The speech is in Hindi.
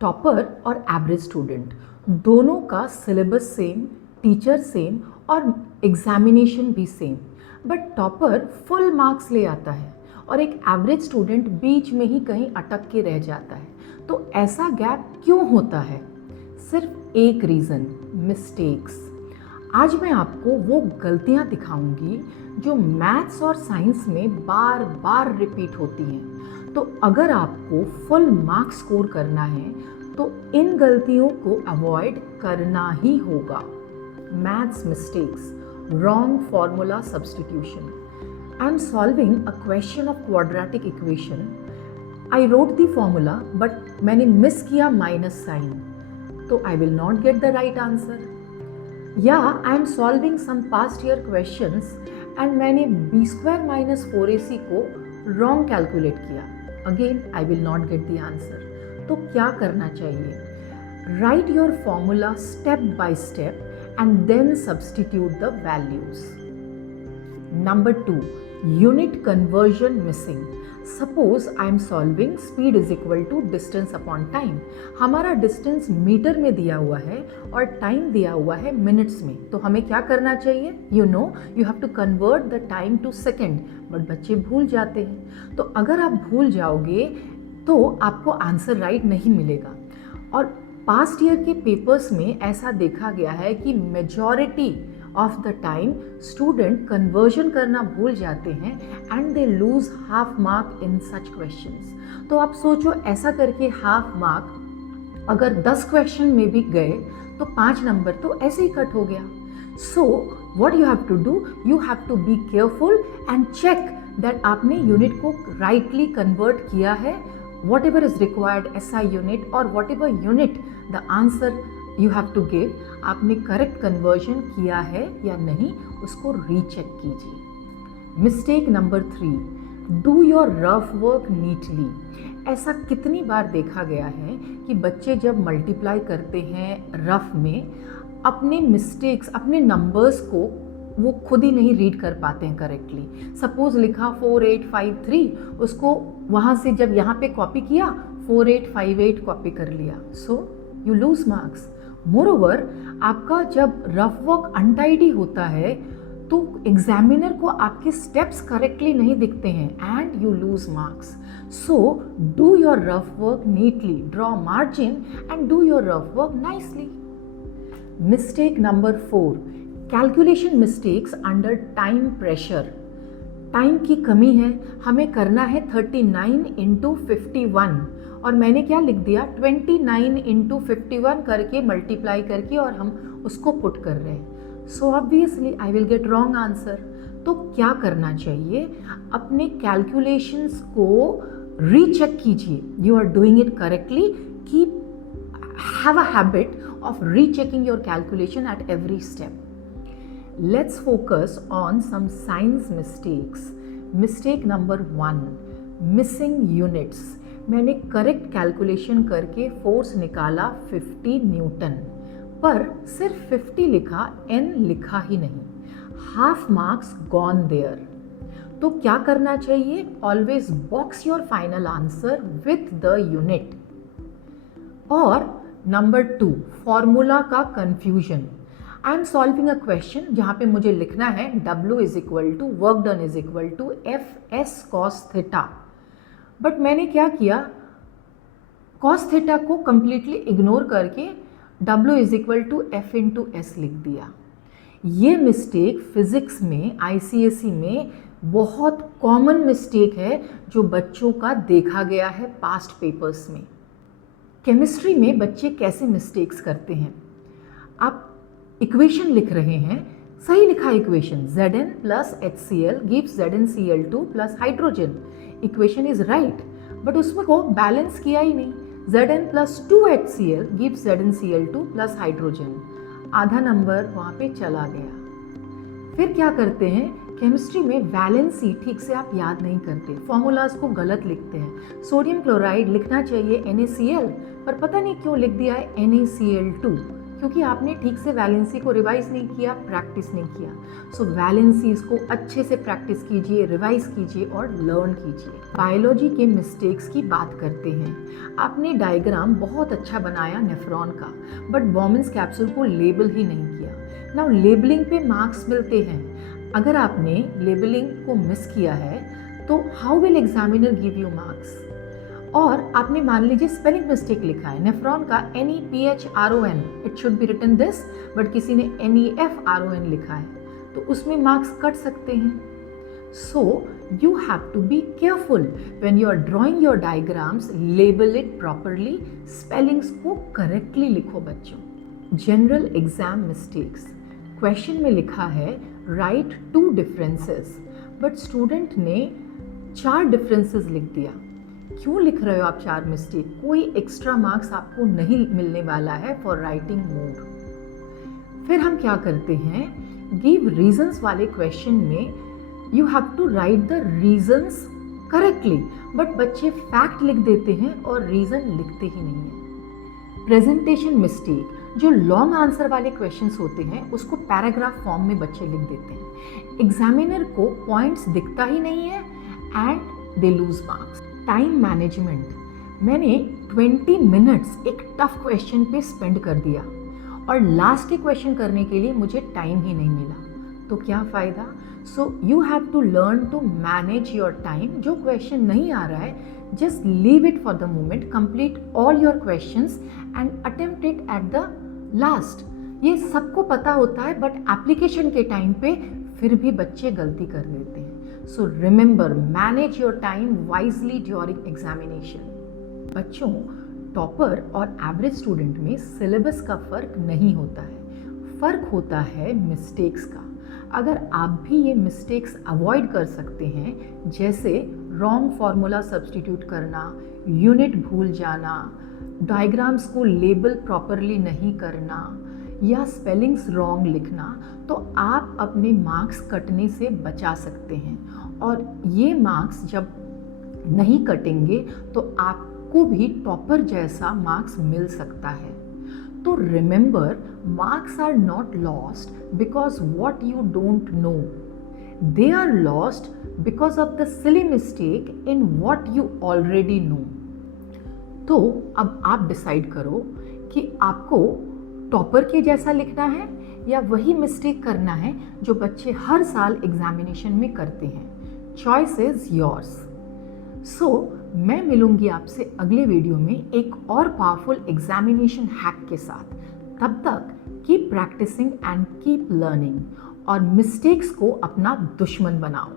टॉपर और एवरेज स्टूडेंट दोनों का सिलेबस सेम, टीचर सेम और एग्जामिनेशन भी same, but topper full marks ले आता है और एक एवरेज स्टूडेंट बीच में ही कहीं अटक के रह जाता है। तो ऐसा गैप क्यों होता है? सिर्फ एक रीज़न, मिस्टेक्स। आज मैं आपको वो गलतियाँ दिखाऊंगी जो मैथ्स और साइंस में बार बार रिपीट होती हैं। तो अगर आपको फुल मार्क्स स्कोर करना है तो इन गलतियों को अवॉइड करना ही होगा। Maths mistakes, wrong formula substitution. I am solving a question of quadratic equation. I wrote the formula but मैंने मिस किया माइनस साइन, तो I will not get the right answer. या I am solving some past year questions and मैंने बी स्क्वायर माइनस 4ac को रॉन्ग कैलकुलेट किया, again I will not get the answer. तो क्या करना चाहिए? Write your formula step by step and then substitute the values. Number 2, unit conversion missing. Suppose I am solving speed is equal to distance upon time. हमारा डिस्टेंस मीटर में दिया हुआ है और टाइम दिया हुआ है मिनट्स में, तो हमें क्या करना चाहिए? You have to convert the time to second, but बच्चे भूल जाते हैं। तो अगर आप भूल जाओगे तो आपको आंसर राइट नहीं मिलेगा। और पास्ट ईयर के पेपर्स में ऐसा देखा गया है कि majority of the time student conversion करना भूल जाते हैं and they lose half mark in such questions. तो आप सोचो, ऐसा करके हाफ मार्क अगर 10 क्वेश्चन में भी गए तो 5 नंबर तो ऐसे ही कट हो गया। So what you have to do, you have to be careful and check that आपने यूनिट को राइटली कन्वर्ट किया है, whatever is required SI unit और whatever unit the answer you have to give, आपने करेक्ट कन्वर्जन किया है या नहीं, उसको रीचेक कीजिए। Mistake number 3, do your rough work neatly. ऐसा कितनी बार देखा गया है कि बच्चे जब मल्टीप्लाई करते हैं रफ में, अपने मिस्टेक्स, अपने नंबर्स को वो खुद ही नहीं रीड कर पाते हैं करेक्टली। सपोज लिखा 4853, उसको वहाँ से जब यहाँ पे कॉपी किया 4858 कॉपी कर लिया, so you lose marks. Moreover, आपका जब रफ वर्क अनटाइडी होता है तो एग्जामिनर को आपके स्टेप्स करेक्टली नहीं दिखते हैं and you lose marks. So do your rough work neatly, draw margin and do your rough work nicely. Mistake number 4, calculation mistakes under time pressure. Time की कमी है, हमें करना है 39 × 51 और मैंने क्या लिख दिया, 29 × 51 करके मल्टीप्लाई करके और हम उसको पुट कर रहे हैं। So obviously I will get wrong answer. तो क्या करना चाहिए? अपने कैलकुलेशंस को रीचेक कीजिए, you are doing it correctly. Keep have a habit of rechecking your calculation at every step. Let's focus on some science mistakes. Mistake number 1, missing units. मैंने करेक्ट कैलकुलेशन करके फोर्स निकाला 50 न्यूटन, पर सिर्फ 50 लिखा, n लिखा ही नहीं, हाफ मार्क्स गॉन देयर। तो क्या करना चाहिए? Always box your final answer with the unit. और नंबर 2, फॉर्मूला का confusion. I am solving a question जहाँ पे मुझे लिखना है W is equal to work done is equal to FS cos theta, but मैंने क्या किया, cos थीटा को कंप्लीटली इग्नोर करके W is equal to F × S लिख दिया। ये मिस्टेक फिजिक्स में, ICSE में बहुत कॉमन मिस्टेक है जो बच्चों का देखा गया है पास्ट पेपर्स में। केमिस्ट्री में बच्चे कैसे मिस्टेक्स करते हैं? आप इक्वेशन लिख रहे हैं, सही लिखा equation, Zn plus HCl gives ZnCl2 plus hydrogen, equation is right, but उसमें को बैलेंस किया ही नहीं। Zn plus 2HCl gives ZnCl2 plus hydrogen, आधा नंबर वहाँ पे चला गया। फिर क्या करते हैं, केमिस्ट्री में वैलेंसी ठीक से आप याद नहीं करते, फॉर्मूलाज को गलत लिखते हैं। सोडियम क्लोराइड लिखना चाहिए NaCl, पर पता नहीं क्यों लिख दिया है NaCl2। क्योंकि आपने ठीक से वैलेंसी को रिवाइज नहीं किया, प्रैक्टिस नहीं किया। सो वैलेंसीज को अच्छे से प्रैक्टिस कीजिए, रिवाइज कीजिए और लर्न कीजिए। बायोलॉजी के मिस्टेक्स की बात करते हैं। आपने डायग्राम बहुत अच्छा बनाया नेफ्रॉन का, बट बॉमन्स कैप्सूल को लेबल ही नहीं किया। नाउ लेबलिंग पे मार्क्स मिलते हैं। अगर आपने लेबलिंग को मिस किया है तो how will examiner give you marks? और आपने मान लीजिए स्पेलिंग मिस्टेक लिखा है नेफ्रॉन का NEPHRON, it should be written this, but किसी ने NEFRON लिखा है, तो उसमें मार्क्स कट सकते हैं। So you have to be careful when you are drawing your diagrams, label it properly, spellings को करेक्टली लिखो बच्चों। जनरल एग्जाम मिस्टेक्स, क्वेश्चन में लिखा है राइट 2 डिफरेंसेस, बट स्टूडेंट ने 4 डिफरेंसेस लिख दिया। क्यों लिख रहे हो आप 4 मिस्टेक? कोई एक्स्ट्रा मार्क्स आपको नहीं मिलने वाला है फॉर राइटिंग मोड। फिर हम क्या करते हैं, गिव रीजंस वाले क्वेश्चन में you have to write the reasons correctly, but बच्चे फैक्ट लिख देते हैं और रीजन लिखते ही नहीं है। प्रेजेंटेशन मिस्टेक, जो लॉन्ग आंसर वाले क्वेश्चंस होते हैं उसको पैराग्राफ फॉर्म में बच्चे लिख देते हैं। एग्जामिनर को पॉइंट्स दिखता ही नहीं है and they lose marks. Time management, मैंने 20 मिनट्स एक टफ क्वेश्चन पे स्पेंड कर दिया और लास्ट के क्वेश्चन करने के लिए मुझे टाइम ही नहीं मिला, तो क्या फ़ायदा? So you have to learn to manage your time. जो क्वेश्चन नहीं आ रहा है, just leave it for the moment, complete all your questions and attempt it at the last. ये सबको पता होता है, बट एप्लीकेशन के टाइम पे फिर भी बच्चे गलती कर देते हैं। So remember, manage your time wisely during examination. बच्चों, टॉपर और एवरेज स्टूडेंट में सिलेबस का फ़र्क नहीं होता है, फ़र्क होता है मिस्टेक्स का। अगर आप भी ये मिस्टेक्स अवॉइड कर सकते हैं, जैसे रॉन्ग फार्मूला सब्स्टिट्यूट करना, यूनिट भूल जाना, डायग्राम्स को लेबल प्रॉपरली नहीं करना या स्पेलिंग्स रॉन्ग लिखना, तो आप अपने मार्क्स कटने से बचा सकते हैं। और ये मार्क्स जब नहीं कटेंगे तो आपको भी टॉपर जैसा मार्क्स मिल सकता है। तो remember, marks are not lost because what you don't know, they are lost because of the silly mistake in what you already know. तो अब आप डिसाइड करो कि आपको टॉपर के जैसा लिखना है या वही मिस्टेक करना है जो बच्चे हर साल एग्जामिनेशन में करते हैं। Choice is yours. सो मैं मिलूंगी आपसे अगले वीडियो में एक और पावरफुल एग्जामिनेशन हैक के साथ। तब तक keep practising and keep learning, और मिस्टेक्स को अपना दुश्मन बनाओ।